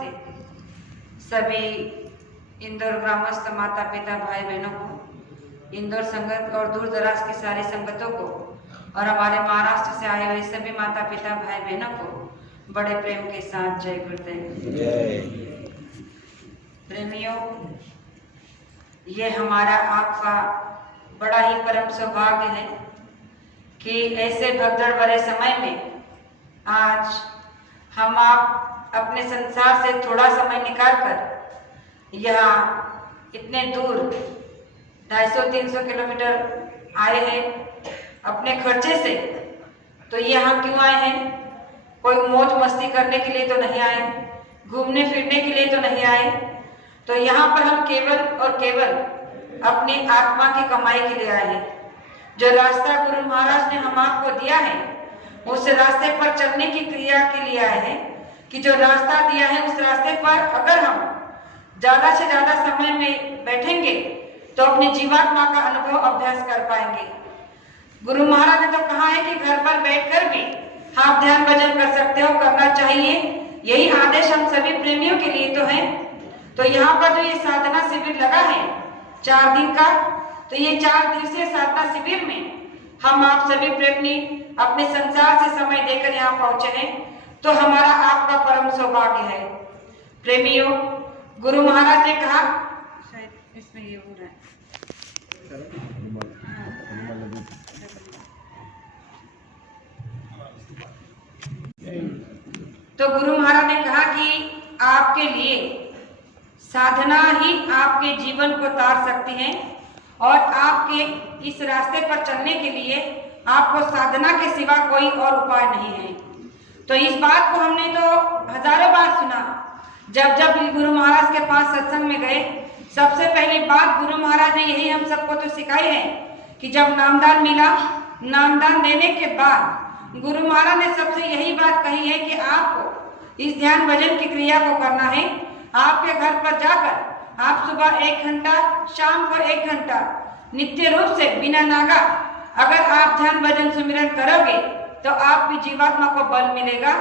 उपस्थित सभी इंदौर ग्रामस्थ माता पिता भाई बहनों को, इंदौर संगत और दूर दराज की सारी संगतों को और हमारे महाराष्ट्र से आए हुए सभी माता पिता भाई बहनों को बड़े प्रेम के साथ जय गुरुदेव। प्रेमियों, ये हमारा आपका बड़ा ही परम सौभाग्य है कि ऐसे भगदड़ भरे समय में आज हम आप अपने संसार से थोड़ा समय निकालकर यहाँ इतने दूर 250-300 किलोमीटर आए हैं अपने खर्चे से। तो यहाँ क्यों आए हैं? कोई मौज मस्ती करने के लिए तो नहीं आए, घूमने फिरने के लिए तो नहीं आए। तो यहाँ पर हम केवल और केवल अपनी आत्मा की कमाई के लिए आए हैं। जो रास्ता गुरु महाराज ने हम आपको दिया है, उस रास्ते पर चलने की क्रिया के लिए आए हैं कि जो रास्ता दिया है उस रास्ते पर अगर हम ज्यादा से ज्यादा समय में बैठेंगे तो अपनी जीवात्मा का अनुभव अभ्यास कर पाएंगे। गुरु महाराज ने तो कहा है कि घर पर बैठकर भी आप ध्यान भजन कर सकते हो, करना चाहिए। यही आदेश हम सभी प्रेमियों के लिए तो है। तो यहाँ पर जो ये साधना शिविर लगा है 4 दिन का, तो ये 4 दिवसीय साधना शिविर में हम आप सभी प्रेमी अपने संसार से समय देकर यहाँ पहुंचे हैं, तो हमारा आपका परम सौभाग्य है। प्रेमियों, गुरु महाराज ने कहा, शायद इसमें ये हो रहा है, तो गुरु महाराज ने कहा कि आपके लिए साधना ही आपके जीवन को तार सकती है और आपके इस रास्ते पर चलने के लिए आपको साधना के सिवा कोई और उपाय नहीं है। तो इस बात को हमने तो हजारों बार सुना। जब जब गुरु महाराज के पास सत्संग में गए, सबसे पहली बात गुरु महाराज ने यही हम सबको तो सिखाई है कि जब नामदान मिला, नामदान देने के बाद गुरु महाराज ने सबसे यही बात कही है कि आपको इस ध्यान भजन की क्रिया को करना है। आपके घर पर जाकर आप सुबह 1 घंटा, शाम को 1 घंटा नित्य रूप से बिना नागा अगर आप ध्यान भजन सुमिरन करोगे तो आपकी जीवात्मा को बल मिलेगा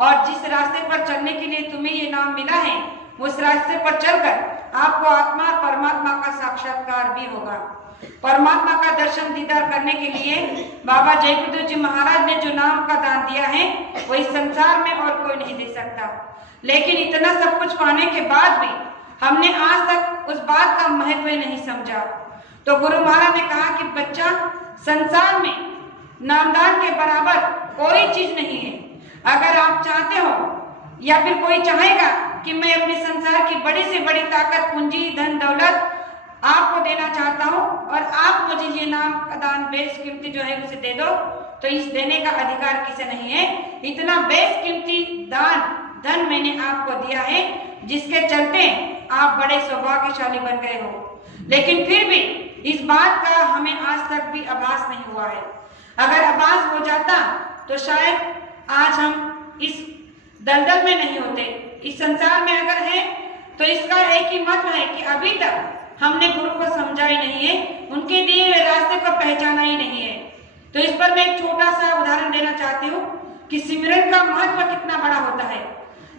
और जिस रास्ते पर चलने के लिए तुम्हें ये नाम मिला है उस रास्ते पर चलकर आपको आत्मा और परमात्मा का साक्षात्कार भी होगा। परमात्मा का दर्शन दीदार करने के लिए बाबा जय गुरुदेव जी महाराज ने जो नाम का दान दिया है वो इस संसार में और कोई नहीं दे सकता। लेकिन इतना सब कुछ पाने के बाद भी हमने आज तक उस बात का महत्व नहीं समझा। तो गुरु महाराज ने कहा कि बच्चा, संसार में नामदान के बराबर कोई चीज नहीं है। अगर आप चाहते हो या फिर कोई चाहेगा कि मैं अपने संसार की बड़ी से बड़ी ताकत, पूंजी, धन दौलत आपको देना चाहता हूँ और आप मुझे ये नाम का दान बेशकीमती जो है उसे दे दो, तो इस देने का अधिकार किसे नहीं है। इतना बेशकीमती दान धन मैंने आपको दिया है जिसके चलते आप बड़े सौभाग्यशाली बन गए हो। लेकिन फिर भी इस बात का हमें आज तक भी आभास नहीं हुआ है। अगर आभास हो जाता तो शायद आज हम इस दलदल में नहीं होते। इस संसार में अगर है तो इसका एक ही मतलब है कि अभी तक हमने गुरु को समझा ही नहीं है, उनके दिए हुए रास्ते को पहचाना ही नहीं है। तो इस पर मैं एक छोटा सा उदाहरण देना चाहती हूँ कि सिमरन का महत्व कितना बड़ा होता है।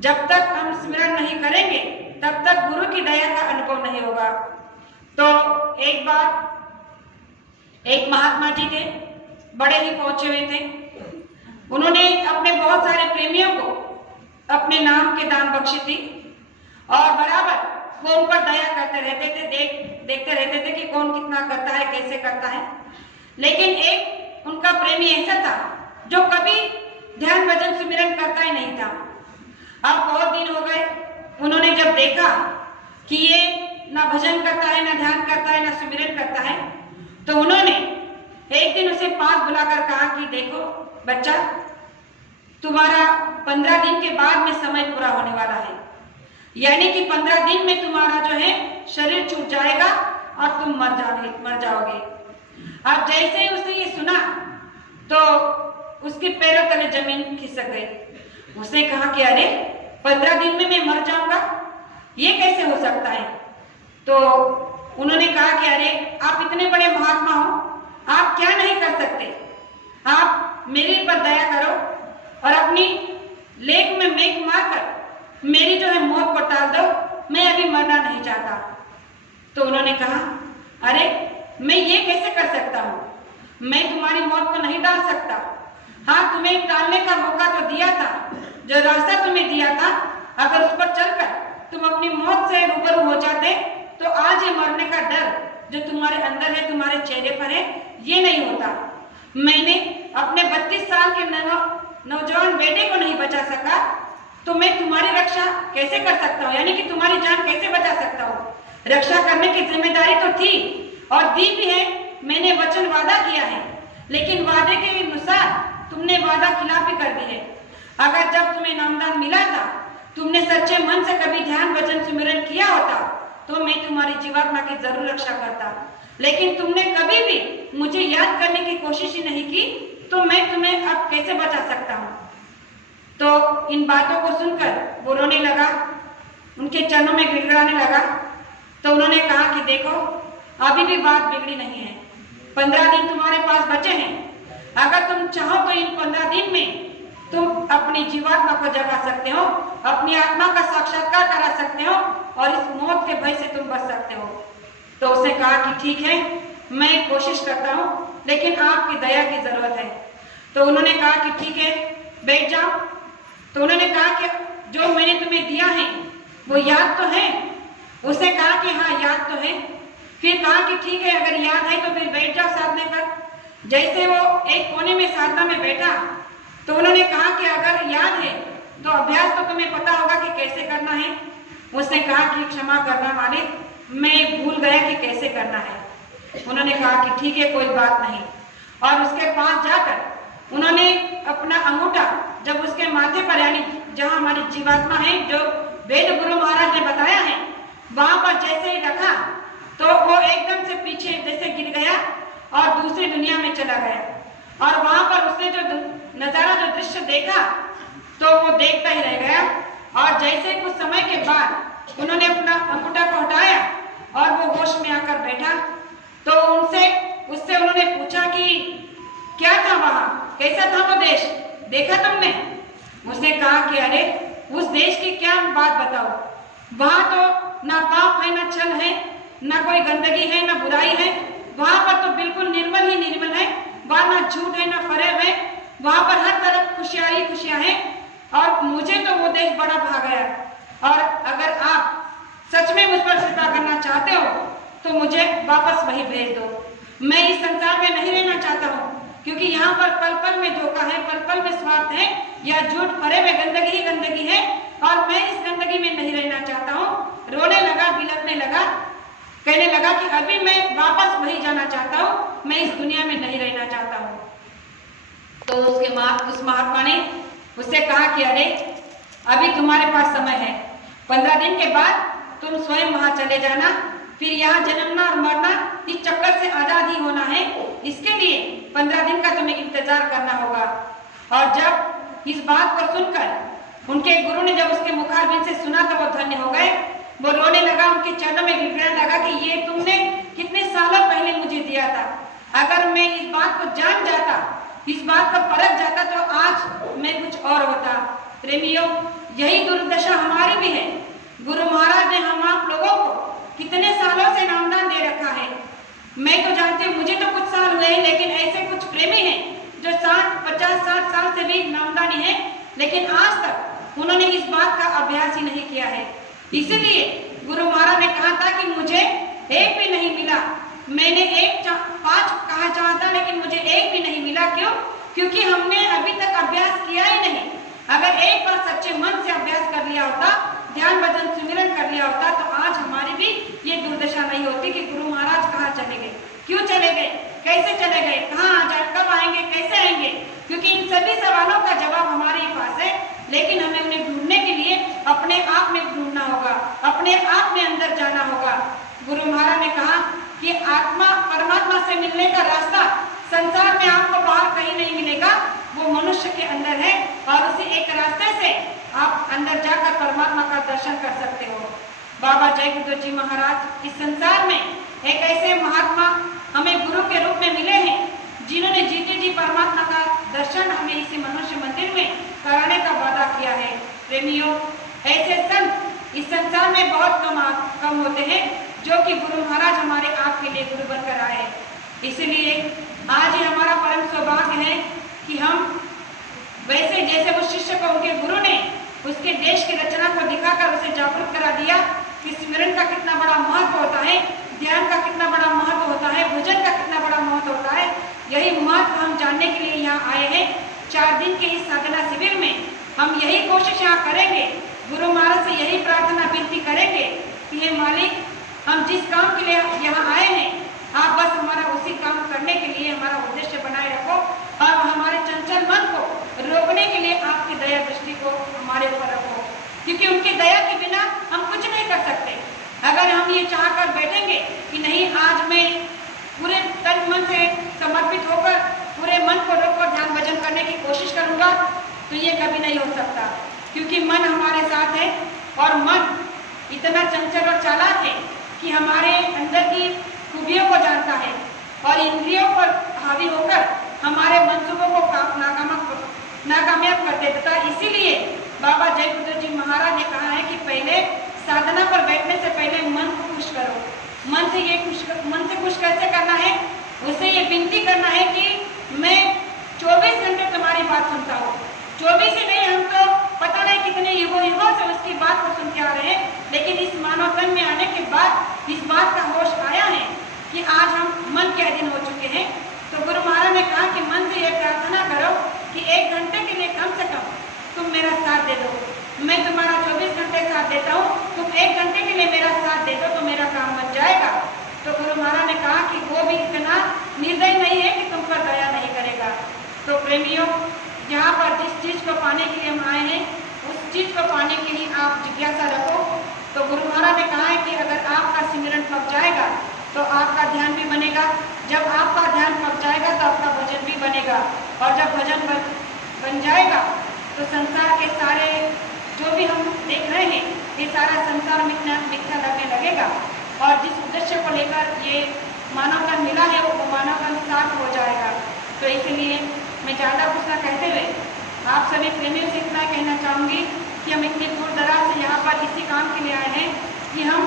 जब तक हम सिमरन नहीं करेंगे तब तक गुरु की दया का अनुभव नहीं होगा। तो एक बार एक महात्मा जी थे, बड़े ही पहुंचे हुए थे। उन्होंने अपने बहुत सारे प्रेमियों को अपने नाम के दान बख्शी थी और बराबर वो उन पर दया करते रहते थे, देखते रहते थे कि कौन कितना करता है, कैसे करता है। लेकिन एक उनका प्रेमी ऐसा था जो कभी ध्यान भजन सुमिरन करता ही नहीं था। अब बहुत दिन हो गए, उन्होंने जब देखा कि ये ना भजन करता है, ना ध्यान करता है, ना सुमिरन करता है, तो उन्होंने एक दिन उसे पास बुलाकर कहा कि देखो बच्चा, तुम्हारा 15 दिन के बाद में समय पूरा होने वाला है, यानी कि 15 दिन में तुम्हारा जो है शरीर छूट जाएगा और तुम मर जाओगे। अब जैसे ही उसने ये सुना तो उसके पैरों तले जमीन खिसक गई। उसने कहा कि अरे 15 दिन में मैं मर जाऊंगा, ये कैसे हो सकता है। तो उन्होंने कहा कि अरे आप इतने बड़े महात्मा हो, आप क्या नहीं कर सकते, आप मेरे पर दया करो और अपनी लेख में मेघ मारकर मेरी जो है मौत मैं अभी मरना नहीं चाहता। तो उन्होंने कहा, अरे मैं ये कैसे कर सकता हूँ, मैं तुम्हारी मौत को नहीं टाल सकता। हाँ, तुम्हें टालने का मौका तो दिया था, जो रास्ता तुम्हें दिया था, अगर उस पर चलकर तुम अपनी मौत से रूबरू हो जाते तो आज ये मरने का डर जो तुम्हारे अंदर है, तुम्हारे चेहरे पर है, ये नहीं होता। मैंने अपने 32 साल के नौजवान बेटे को नहीं बचा सका, तो मैं तुम्हारी रक्षा कैसे कर सकता हूँ, यानी कि तुम्हारी जान कैसे बचा सकता हूँ। रक्षा करने की जिम्मेदारी तो थी और दी भी है, मैंने वचन वादा किया है, लेकिन वादे के अनुसार तुमने वादा खिलाफी कर दी है। अगर जब तुम्हें नामदान मिला था तुमने सच्चे मन से कभी ध्यान भजन सुमिरन किया होता तो मैं तुम्हारी जीवात्मा की जरूर रक्षा करता, लेकिन तुमने कभी भी मुझे याद करने की कोशिश ही नहीं की, तो मैं तुम्हें अब कैसे बचा सकता हूँ। तो इन बातों को सुनकर वो रोने लगा, उनके चरणों में गिड़गिड़ाने लगा। तो उन्होंने कहा कि देखो, अभी भी बात बिगड़ी नहीं है, 15 दिन तुम्हारे पास बचे हैं। अगर तुम चाहो तो इन 15 दिन में तुम अपनी जीवात्मा को जगा सकते हो, अपनी आत्मा का साक्षात्कार करा सकते हो और इस मौत के भय से तुम बच सकते हो। तो उसने कहा कि ठीक है, मैं कोशिश करता हूँ, लेकिन आपकी दया की जरूरत है। तो उन्होंने कहा कि ठीक है, बैठ जाओ। तो उन्होंने कहा कि जो मैंने तुम्हें दिया है वो याद तो है। उसने कहा कि हाँ, याद तो है। फिर कहा कि ठीक है, अगर याद है तो फिर बैठ जाओ साधने पर। जैसे वो एक कोने में साधना में बैठा तो उन्होंने कहा कि अगर याद है तो अभ्यास तो तुम्हें पता होगा कि कैसे करना है। उसने कहा कि क्षमा करना मालिक, मैं भूल गया कि कैसे करना है। उन्होंने कहा कि ठीक है, कोई बात नहीं। और उसके पास जाकर उन्होंने अपना अंगूठा जब उसके माथे पर, यानी जहाँ हमारी जीवात्मा है, जो वेद गुरु महाराज ने बताया है, वहां पर जैसे ही रखा तो वो एकदम से पीछे जैसे गिर गया और दूसरी दुनिया में चला गया। और वहां पर उसने जो नजारा, जो दृश्य देखा, तो वो देखता ही रह गया। और जैसे कुछ समय के बाद उन्होंने अपना अंगूठा को हटाया और वो होश में आकर बैठा, तो उससे उन्होंने पूछा कि क्या था वहां, कैसा था वो देश, देखा तुमने? उसने कहा कि अरे उस देश की क्या बात बताओ, वहां तो ना पाप है, ना छल है, ना कोई गंदगी है, ना बुराई है। वहां पर तो बिल्कुल निर्मल ही निर्मल है, वहां ना झूठ है, ना फरेब है, वहां पर हर तरफ खुशियां ही खुशियां हैं। और मुझे तो वो देश बड़ा भा गया। और अगर आप सच में मुझ पर कृपा करना चाहते हो तो मुझे वापस वही भेज दो। मैं इस संसार में नहीं रहना चाहता हूँ, क्योंकि यहाँ पर पल पल में धोखा है, पल पल में स्वार्थ है, या झूठ फरेब में गंदगी ही गंदगी है, और मैं इस गंदगी में नहीं रहना चाहता हूँ। रोने लगा, बिलखने लगा, कहने लगा कि अभी मैं वापस वही जाना चाहता हूँ, मैं इस दुनिया में नहीं रहना चाहता हूँ। तो उस महात्मा ने उससे कहा कि अरे अभी तुम्हारे पास समय है, 15 दिन के बाद तुम स्वयं वहां चले जाना, फिर यहाँ जन्मना और मरना, इस चक्कर से आजाद ही होना है। इसके लिए 15 दिन का तुम्हें इंतजार करना होगा। और जब इस बात को सुनकर उनके गुरु ने जब उसके मुखारबिंद से सुना तो वो धन्य हो गए। वो रोने लगा, उनके चरणों में गिड़गिड़ाने लगा कि ये तुमने कितने सालों पहले मुझे दिया था। अगर मैं इस बात को जान जाता, इस बात को परख जाता, तो आज मैं कुछ और होता। प्रेमियों, यही दुर्दशा हमारी भी है। गुरु महाराज ने हम आप लोगों को कितने सालों से नामदान दे रखा है। मैं तो जानती हूँ, मुझे तो कुछ साल हुए हैं, लेकिन ऐसे कुछ प्रेमी हैं जो 60, 50, 60 साल से भी नामदानी है, लेकिन आज तक उन्होंने इस बात का अभ्यास ही नहीं किया है। इसीलिए गुरु महाराज ने कहा था कि मुझे एक भी नहीं मिला। मैंने 5 कहा चाहता, लेकिन मुझे एक भी नहीं मिला। क्यों? क्योंकि हमने अभी तक अभ्यास किया ही नहीं। अगर एक बार सच्चे मन से अभ्यास कर लिया होता, ध्यान भजन सुमिरन कर लिया होता, तो आज हमारी भी ये दुर्दशा नहीं होती कि गुरु महाराज कहाँ चले गए, क्यों चले गए, कैसे चले गए, कहाँ आ जाए, कब आएंगे, कैसे आएंगे। क्योंकि इन सभी सवालों का जवाब हमारे ही पास है, लेकिन हमें उन्हें ढूंढने के लिए अपने आप में ढूंढना होगा, अपने आप में अंदर जाना होगा। गुरु महाराज ने कहा कि आत्मा परमात्मा से मिलने का रास्ता संसार में आपको बाहर कहीं नहीं मिलेगा, वो मनुष्य के अंदर है। और उसी एक रास्ते से आप अंदर जाकर परमात्मा का दर्शन कर सकते हो। बाबा जय गुरुदेव जी महाराज इस संसार में एक ऐसे महात्मा हमें गुरु के रूप में मिले हैं, जिन्होंने जीते जी परमात्मा का दर्शन हमें इसी मनुष्य मंदिर में कराने का वादा किया है। प्रेमियों, ऐसे संत इस संसार में बहुत कम होते हैं जो कि गुरु महाराज हमारे आपके लिए गुरु बनकर आए। इसलिए आज ही हमारा परम सौभाग्य है कि हम वैसे जैसे वो शिष्य को उनके गुरु ने उसके देश की रचना को दिखाकर उसे जागरूक करा दिया कि स्मरण का कितना बड़ा महत्व होता है, ध्यान का कितना बड़ा महत्व होता है, भोजन का कितना बड़ा महत्व होता है। यही महत्व हम जानने के लिए यहाँ आए हैं। 4 दिन के इस साधना शिविर में हम यही कोशिश यहाँ करेंगे, गुरु महाराज से यही प्रार्थना विनती करेंगे कि हे मालिक, हम जिस काम के लिए यहाँ आए हैं आप बस हमारा उसी काम करने के लिए हमारा उद्देश्य बनाए रखो और हमारे चंचल मन को रोकने के लिए आपकी दया दृष्टि को हमारे ऊपर रखो, क्योंकि उनकी दया के बिना हम कुछ नहीं कर सकते। अगर हम ये चाह कर बैठेंगे कि नहीं आज मैं पूरे तन मन से समर्पित होकर पूरे मन को रोककर ध्यान भजन करने की कोशिश करूंगा तो ये कभी नहीं हो सकता, क्योंकि मन हमारे साथ है और मन इतना चंचल और चालाक है कि हमारे अंदर की खूबियों को जानता है और इंद्रियों पर हावी होकर हमारे मंसूबों को नाकामयाब कर देता। इसीलिए बाबा जय गुरु जी महाराज ने कहा है कि पहले साधना पर बैठने से पहले मन को खुश करो। मन से खुश कैसे करना है? उसे ये विनती करना है कि मैं 24 घंटे तुम्हारी बात सुनता हूँ। 24 ही नहीं, हम तो पता नहीं कितने युगों से उसकी बात को सुन के आ रहे हैं, लेकिन इस मानव तन में आने के बाद इस बात का होश आया है कि आज हम मन के अधीन हो चुके हैं। तो गुरु महाराज ने कहा कि मन से यह प्रार्थना करो कि 1 घंटे के लिए कम से कम तुम मेरा साथ दे दो। मैं तुम्हारा 24 घंटे साथ देता हूँ, तुम 1 घंटे के लिए मेरा साथ दे दो तो मेरा काम बन जाएगा। तो गुरु महाराज ने कहा कि वो भी इतना निर्दय नहीं है कि तुम पर दया नहीं करेगा। तो प्रेमियों, यहाँ पर जिस चीज़ को पाने के लिए हम आए हैं उस चीज़ को पाने के लिए आप जिज्ञासा रखो। तो गुरु महाराज ने कहा है कि अगर आपका सिमरन पक जाएगा तो आपका ध्यान भी बनेगा। जब आपका ध्यान पक जाएगा तो आपका भजन भी बनेगा, और जब भजन बन जाएगा तो संसार के सारे जो भी हम देख रहे हैं ये सारा संसार मिथ्या लगने लगेगा, और जिस उद्देश्य को लेकर ये मानव तन मिला है वो मानव तन साफ हो जाएगा। तो इसलिए मैं ज़्यादा कुछ ना कहते हुए आप सभी प्रेमियों से इतना कहना चाहूँगी कि हम इतनी दूर दराज से यहाँ पर इसी काम के लिए आए हैं कि हम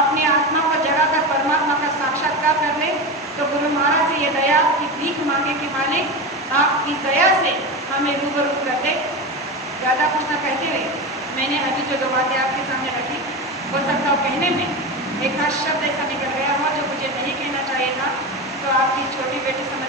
अपनी आत्मा को जगाकर परमात्मा का साक्षात्कार कर लें। तो गुरु महाराज से ये दया की भीख मांगे कि मालिक आप इस दया से हमें रूबरू कर दे। ज़्यादा कुछ ना कहते हुए मैंने अभी जो 2 बातें आपके सामने रखी, हो सकता हो कहने में एक खास शब्द ऐसा निकल गया हो जो मुझे नहीं कहना चाहिए था, तो आपकी छोटी बेटी समझ